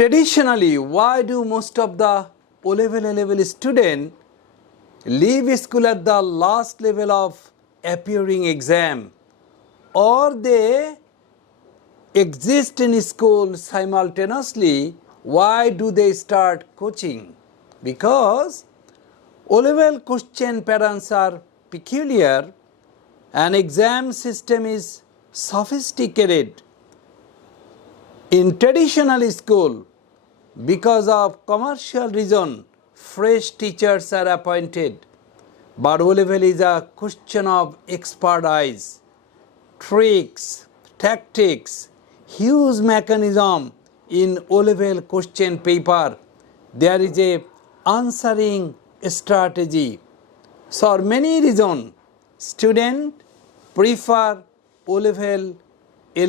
Traditionally, why do most of the O-level, A-level students leave school at the last level of appearing exam, or they exist in school simultaneously? Why do they start coaching? Because O-level question patterns are peculiar and exam system is sophisticated. In traditional school, because of commercial reason, fresh teachers are appointed. But O-level is a question of expertise, tricks, tactics, huge mechanism in O-level question paper. There is a answering strategy. So for many reasons, students prefer O-level